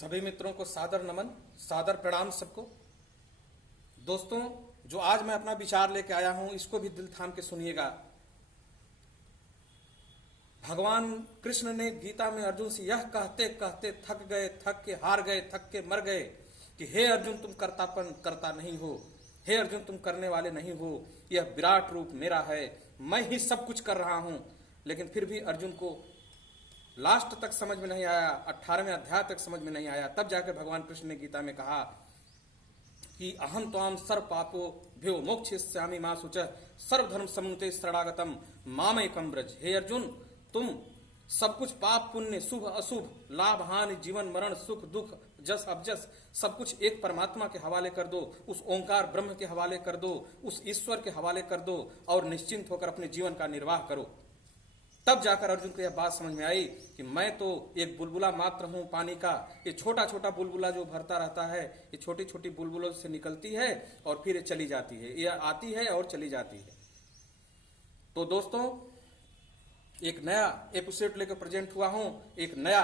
सभी मित्रों को सादर नमन, सादर प्रणाम सबको। दोस्तों, जो आज मैं अपना विचार लेके आया हूं, इसको भी दिल थाम के सुनिएगा। भगवान कृष्ण ने गीता में अर्जुन से यह कहते कहते थक गए, थक के हार गए, थक के मर गए कि हे अर्जुन, तुम कर्तापन करता नहीं हो, हे अर्जुन तुम करने वाले नहीं हो, यह विराट रूप मेरा है, मैं ही सब कुछ कर रहा हूं। लेकिन फिर भी अर्जुन को लास्ट तक समझ में नहीं आया, 18वें अध्याय तक समझ में नहीं आया। तब जाकर भगवान कृष्ण ने गीता में कहा कि अहम त्वाम सर्व पापो भ्यो मोक्षयिष्यामि मा शुचः सर्वधर्म समुते शरणागतम मामैकं व्रज। हे अर्जुन, तुम सब कुछ पाप पुण्य, शुभ अशुभ, लाभ हानि, जीवन मरण, सुख दुख, जस अबजस, सब कुछ एक परमात्मा के हवाले कर दो, उस ओंकार ब्रह्म के हवाले कर दो, उस ईश्वर के हवाले कर दो और निश्चिंत होकर अपने जीवन का निर्वाह करो। तब जाकर अर्जुन को यह बात समझ में आई कि मैं तो एक बुलबुला मात्र हूं पानी का। ये छोटा छोटा बुलबुला जो भरता रहता है, ये छोटी छोटी बुलबुलों से निकलती है और फिर ये चली जाती है, ये आती है और चली जाती है। तो दोस्तों, एक नया एपिसोड लेकर प्रेजेंट हुआ हूं, एक नया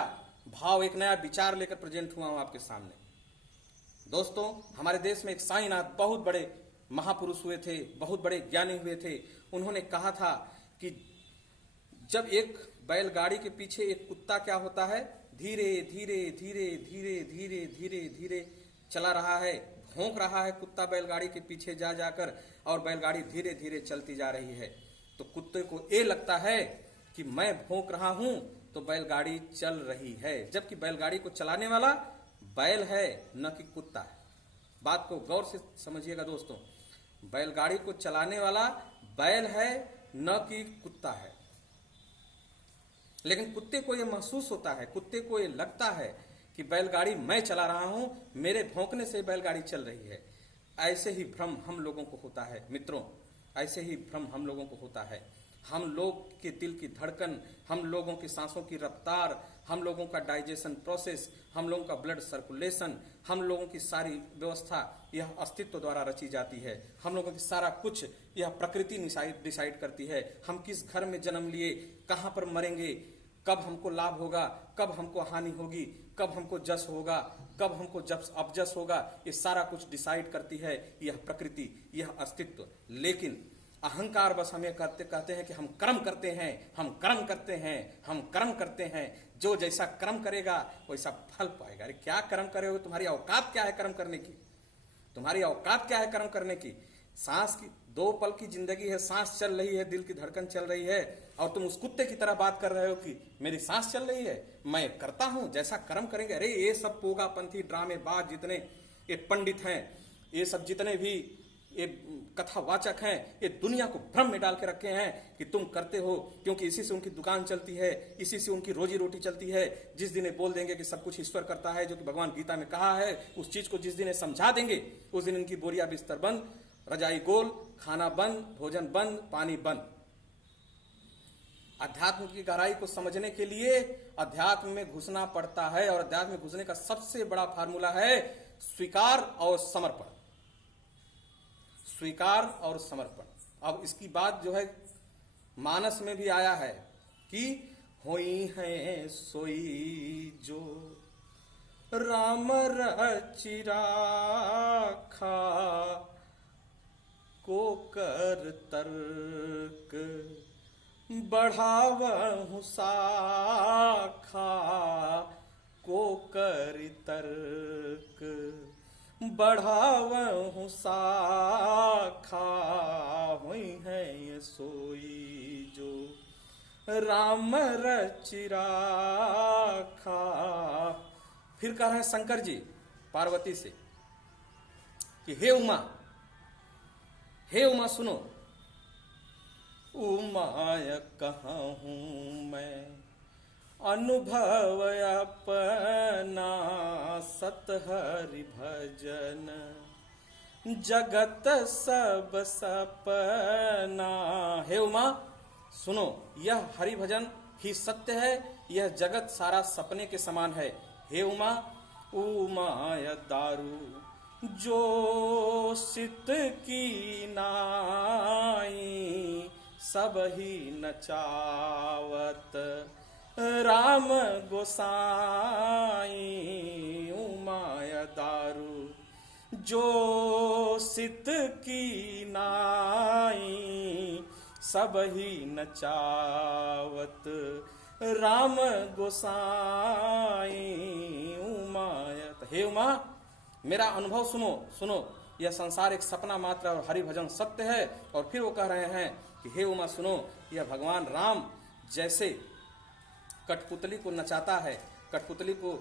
भाव, एक नया विचार लेकर प्रेजेंट हुआ हूं आपके सामने। दोस्तों, हमारे देश में एक साईनाथ बहुत बड़े महापुरुष हुए थे, बहुत बड़े ज्ञानी हुए थे। उन्होंने कहा था कि जब एक बैलगाड़ी के पीछे एक कुत्ता क्या होता है, धीरे धीरे धीरे धीरे धीरे धीरे धीरे चला रहा है, भौंक रहा है कुत्ता बैलगाड़ी के पीछे जा जाकर, और बैलगाड़ी धीरे धीरे चलती जा रही है। तो कुत्ते को ये लगता है कि मैं भौंक रहा हूं तो बैलगाड़ी चल रही है, जबकि बैलगाड़ी को चलाने वाला बैल है, न कि कुत्ता है। बात को गौर से समझिएगा दोस्तों, बैलगाड़ी को चलाने वाला बैल है, न कि कुत्ता है। लेकिन कुत्ते को यह महसूस होता है, कुत्ते को यह लगता है कि बैलगाड़ी मैं चला रहा हूं, मेरे भौंकने से बैलगाड़ी चल रही है। ऐसे ही भ्रम हम लोगों को होता है मित्रों, ऐसे ही भ्रम हम लोगों को होता है। हम लोग के दिल की धड़कन, हम लोगों की सांसों की रफ्तार, हम लोगों का डाइजेशन प्रोसेस, हम लोगों का ब्लड सर्कुलेशन, हम लोगों की सारी व्यवस्था यह अस्तित्व द्वारा रची जाती है। हम लोगों की सारा कुछ यह प्रकृति डिसाइड करती है। हम किस घर में जन्म लिए, कहां पर मरेंगे, कब हमको लाभ होगा, कब हमको हानि होगी, कब हमको जस होगा, कब हमको जस अपजस होगा, ये सारा कुछ डिसाइड करती है यह प्रकृति, यह अस्तित्व। लेकिन अहंकार बस हमें कहते हैं कि हम कर्म करते हैं, हम कर्म करते हैं, हम कर्म करते हैं। जो जैसा कर्म करेगा वैसा फल पाएगा। अरे क्या कर्म करोगे? तुम्हारी औकात क्या है कर्म करने की? तुम्हारी औकात क्या है कर्म करने की? सांस की 2 पल की जिंदगी है, सांस चल रही है, दिल की धड़कन चल रही है, और तुम उस कुत्ते की तरह बात कर रहे हो कि मेरी सांस चल रही है, मैं करता हूं जैसा कर्म करेंगे। अरे ये सब पोगापंथी ड्रामेबाज जितने ये पंडित हैं, ये सब जितने भी ये कथावाचक हैं, ये दुनिया को भ्रम में डाल के रखे हैं कि तुम करते हो क्योंकि इसी से उनकी दुकान चलती है, इसी से उनकी रोजी रोटी चलती है। जिस दिन ये बोल देंगे कि सब कुछ ईश्वर करता है, जो कि भगवान गीता में कहा है, उस चीज को जिस दिन ये समझा देंगे, उस दिन इनकी बोरिया बिस्तर बंद, रजाई गोल, खाना बंद, भोजन बंद, पानी बंद। अध्यात्म की गहराई को समझने के लिए अध्यात्म में घुसना पड़ता है, और अध्यात्म में घुसने का सबसे बड़ा फार्मूला है स्वीकार और समर्पण। स्वीकार और समर्पण। अब इसकी बात जो है मानस में भी आया है कि होई है सोई जो राम रचि राखा, को कर तर्क बढ़ावहु साखा, को कर तर्क बढ़ावहु साखा, होई है ये सोई जो राम रचि राखा। फिर कह रहे हैं शंकर जी पार्वती से कि हे उमा, हे उमा सुनो, उमाय कहाँ हूं मैं, अनुभव अपना सत हरि भजन, जगत सब सपना। हे उमा सुनो, यह हरि भजन ही सत्य है, यह जगत सारा सपने के समान है। हे उमा, उमाय दारू जो सित की नाई, सब ही नचावत राम गोसाई। जो सित की नाई सब ही नचावत राम गोसाई उमायत। हे उमा, मेरा अनुभव सुनो सुनो, यह संसार एक सपना मात्र और हरि भजन सत्य है। और फिर वो कह रहे हैं कि हे उमा सुनो, यह भगवान राम जैसे कठपुतली को नचाता है, कठपुतली को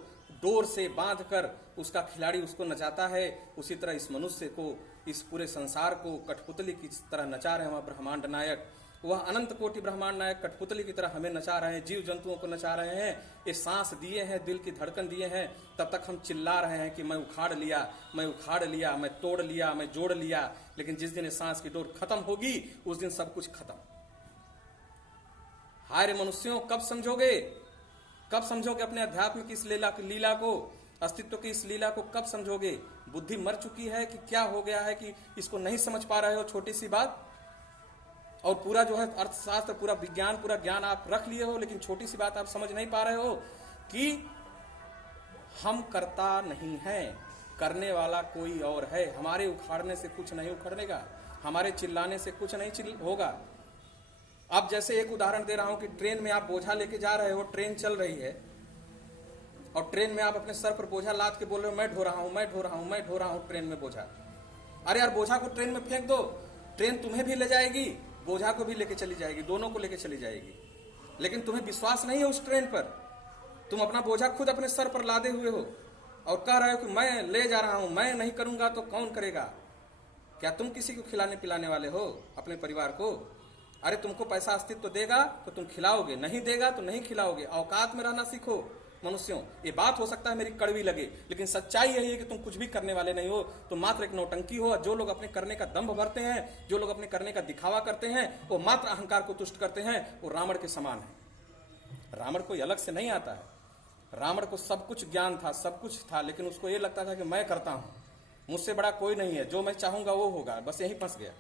डोर से बांधकर उसका खिलाड़ी उसको नचाता है, उसी तरह इस मनुष्य को, इस पूरे संसार को कठपुतली की तरह नचा रहे हैं वह ब्रह्मांड नायक। वह अनंत कोटि ब्रह्मांड नायक कठपुतली की तरह हमें नचा रहे हैं, जीव जंतुओं को नचा रहे हैं। ये सांस दिए हैं, दिल की धड़कन दिए हैं, तब तक हम चिल्ला रहे हैं कि मैं उखाड़ लिया, मैं उखाड़ लिया, मैं तोड़ लिया, मैं जोड़ लिया। लेकिन जिस दिन सांस की डोर खत्म होगी उस दिन सब कुछ खत्म। हाय रे मनुष्यों, कब समझोगे, कब समझोगे अपने अध्यात्म की इस लीला को, अस्तित्व की इस लीला को कब समझोगे? बुद्धि मर चुकी है कि क्या हो गया है कि इसको नहीं समझ पा रहे हो? छोटी सी बात, और पूरा जो है अर्थशास्त्र, पूरा विज्ञान, पूरा ज्ञान आप रख लिए हो, लेकिन छोटी सी बात आप समझ नहीं पा रहे हो कि हम करता नहीं है, करने वाला कोई और है। हमारे उखाड़ने से कुछ नहीं उखड़ेगा, हमारे चिल्लाने से कुछ नहीं होगा। अब जैसे एक उदाहरण दे रहा हूं कि ट्रेन में आप बोझा लेके जा रहे हो, ट्रेन चल रही है और ट्रेन में आप अपने सर पर बोझा लाद के बोल रहे हो मैं ढो रहा हूं, मैं ढो रहा हूं, मैं ढो रहा हूं ट्रेन में बोझा। अरे यार, बोझा को ट्रेन में फेंक दो, ट्रेन तुम्हें भी ले जाएगी, बोझा को भी लेके चली जाएगी, दोनों को लेके चली जाएगी। लेकिन तुम्हें विश्वास नहीं है उस ट्रेन पर, तुम अपना बोझा खुद अपने सर पर लादे हुए हो और कह रहे हो कि मैं ले जा रहा हूं, मैं नहीं करूंगा तो कौन करेगा? क्या तुम किसी को खिलाने पिलाने वाले हो अपने परिवार को? अरे तुमको पैसा अस्तित्व देगा तो तुम खिलाओगे, नहीं देगा तो नहीं खिलाओगे। औकात में रहना सीखो मनुष्यों। ये बात हो सकता है मेरी कड़वी लगे, लेकिन सच्चाई यही है कि तुम कुछ भी करने वाले नहीं हो, तुम मात्र एक नौटंकी हो। जो लोग अपने करने का दंभ भरते हैं, जो लोग अपने करने का दिखावा करते हैं, वो मात्र अहंकार को तुष्ट करते हैं। वो रावण के समान है। रावण कोई अलग से नहीं आता है, रावण को सब कुछ ज्ञान था, सब कुछ था, लेकिन उसको ये लगता था कि मैं करता हूं, मुझसे बड़ा कोई नहीं है, जो मैं चाहूंगा वो होगा, बस यही फंस गया।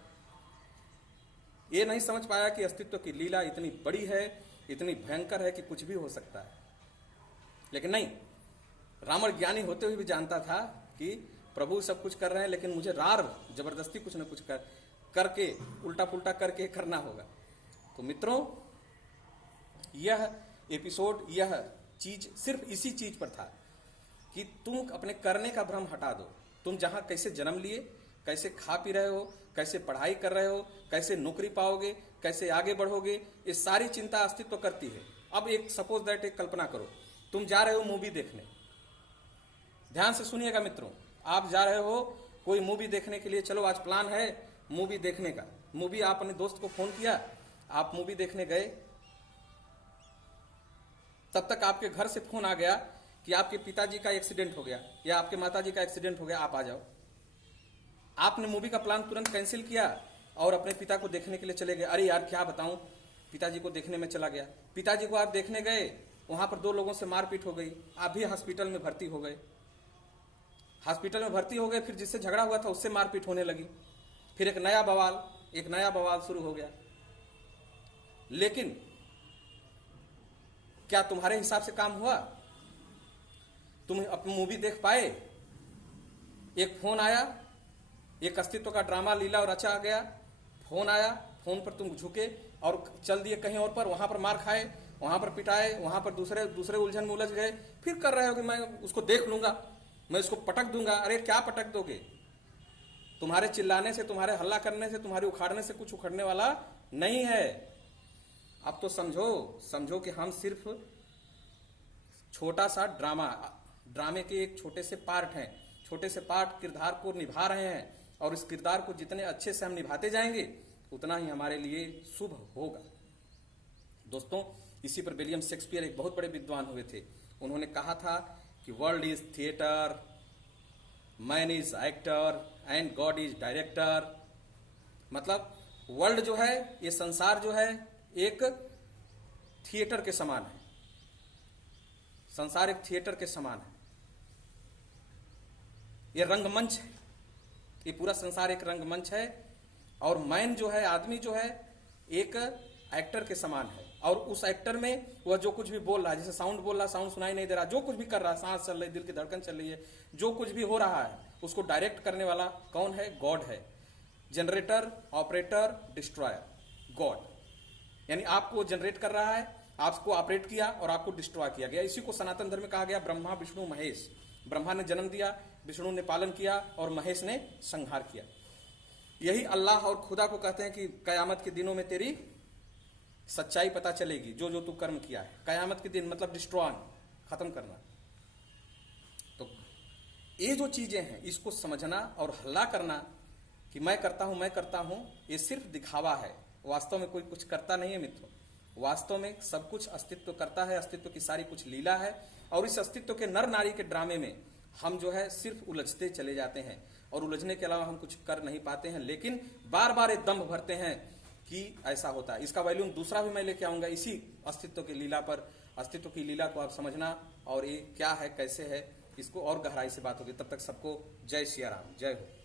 ये नहीं समझ पाया कि अस्तित्व की लीला इतनी बड़ी है, इतनी भयंकर है कि कुछ भी हो सकता है। लेकिन नहीं, रावण ज्ञानी होते हुए भी जानता था कि प्रभु सब कुछ कर रहे हैं, लेकिन मुझे रार जबरदस्ती कुछ न कुछ करके उल्टा पुल्टा करके करना होगा। तो मित्रों, यह एपिसोड, यह चीज सिर्फ इसी चीज पर था कि तुम अपने करने का भ्रम हटा दो। तुम जहां कैसे जन्म लिए, कैसे खा पी रहे हो, कैसे पढ़ाई कर रहे हो, कैसे नौकरी पाओगे, कैसे आगे बढ़ोगे, ये सारी चिंता अस्तित्व करती है। अब एक सपोज दैट, एक कल्पना करो, तुम जा रहे हो मूवी देखने। ध्यान से सुनिएगा मित्रों, आप जा रहे हो कोई मूवी देखने के लिए, चलो आज प्लान है मूवी देखने का। मूवी, आप अपने दोस्त को फोन किया, आप मूवी देखने गए, तब तक आपके घर से फोन आ गया कि आपके पिताजी का एक्सीडेंट हो गया या आपके माताजी का एक्सीडेंट हो गया, आप आ जाओ। आपने मूवी का प्लान तुरंत कैंसिल किया और अपने पिता को देखने के लिए चले गए। अरे यार क्या बताऊं, पिताजी को देखने में चला गया। पिताजी को आप देखने गए, वहां पर 2 लोगों से मारपीट हो गई, आप भी हॉस्पिटल में भर्ती हो गए। हॉस्पिटल में भर्ती हो गए, फिर जिससे झगड़ा हुआ था उससे मारपीट होने लगी, फिर एक नया बवाल शुरू हो गया। लेकिन क्या तुम्हारे हिसाब से काम हुआ? तुम अपनी मूवी देख पाए? एक फोन आया, एक अस्तित्व का ड्रामा लीला और रचा गया। फोन आया, फोन पर तुम झुके और चल दिए कहीं और पर, वहां पर मार खाए, वहां पर पिटाए, वहां पर दूसरे उलझन में उलझ गए। फिर कर रहे हो कि मैं उसको देख लूंगा, मैं उसको पटक दूंगा। अरे क्या पटक दोगे? तुम्हारे चिल्लाने से, तुम्हारे हल्ला करने से, तुम्हारे उखाड़ने से कुछ उखड़ने वाला नहीं है। अब तो समझो कि हम सिर्फ छोटा सा ड्रामे के एक छोटे से पार्ट हैं, छोटे से पार्ट किरदार को निभा रहे हैं, और इस किरदार को जितने अच्छे से हम निभाते जाएंगे उतना ही हमारे लिए शुभ होगा। दोस्तों, इसी पर विलियम शेक्सपियर एक बहुत बड़े विद्वान हुए थे। उन्होंने कहा था कि world is theatre, man is actor and God is director. मतलब वर्ल्ड जो है, ये संसार जो है, एक थिएटर के समान है। संसार एक थिएटर के समान है, ये रंगमंच है, ये पूरा संसार एक रंगमंच है। और मैन जो है, आदमी जो है, एक एक्टर के समान है। और उस एक्टर में वह जो कुछ भी बोल रहा है, जैसे साउंड बोल रहा है, साउंड सुनाई नहीं दे रहा, जो कुछ भी कर रहा है, सांस चल रही, दिल की धड़कन चल रही है, जो कुछ भी हो रहा है, उसको डायरेक्ट करने वाला कौन है? गॉड है। Generator, operator, destroyer, God. यानी आपको जनरेट कर रहा है, आपको ऑपरेट किया और आपको डिस्ट्रॉय किया गया। इसी को सनातन धर्म में कहा गया ब्रह्मा विष्णु महेश। ब्रह्मा ने जन्म दिया, विष्णु ने पालन किया और महेश ने संहार किया। यही अल्लाह और खुदा को कहते हैं कि कयामत के दिनों में तेरी सच्चाई पता चलेगी, जो जो तू कर्म किया है। कयामत के दिन मतलब डिस्ट्रॉय, खत्म करना। तो ये जो चीजें हैं, इसको समझना और हल्ला करना कि मैं करता हूं, ये सिर्फ दिखावा है। वास्तव में कोई कुछ करता नहीं है मित्रों। वास्तव में सब कुछ अस्तित्व करता है, अस्तित्व की सारी कुछ लीला है। और इस अस्तित्व के नर नारी के ड्रामे में हम जो है सिर्फ उलझते चले जाते हैं, और उलझने के अलावा हम कुछ कर नहीं पाते हैं। लेकिन बार बार ये दम्भ भरते हैं कि ऐसा होता है। इसका वॉल्यूम दूसरा भी मैं लेके आऊंगा इसी अस्तित्व की लीला पर। अस्तित्व की लीला को आप समझना और ये क्या है, कैसे है, इसको और गहराई से बात होगी। तब तक सबको जय सिया राम, जय हो।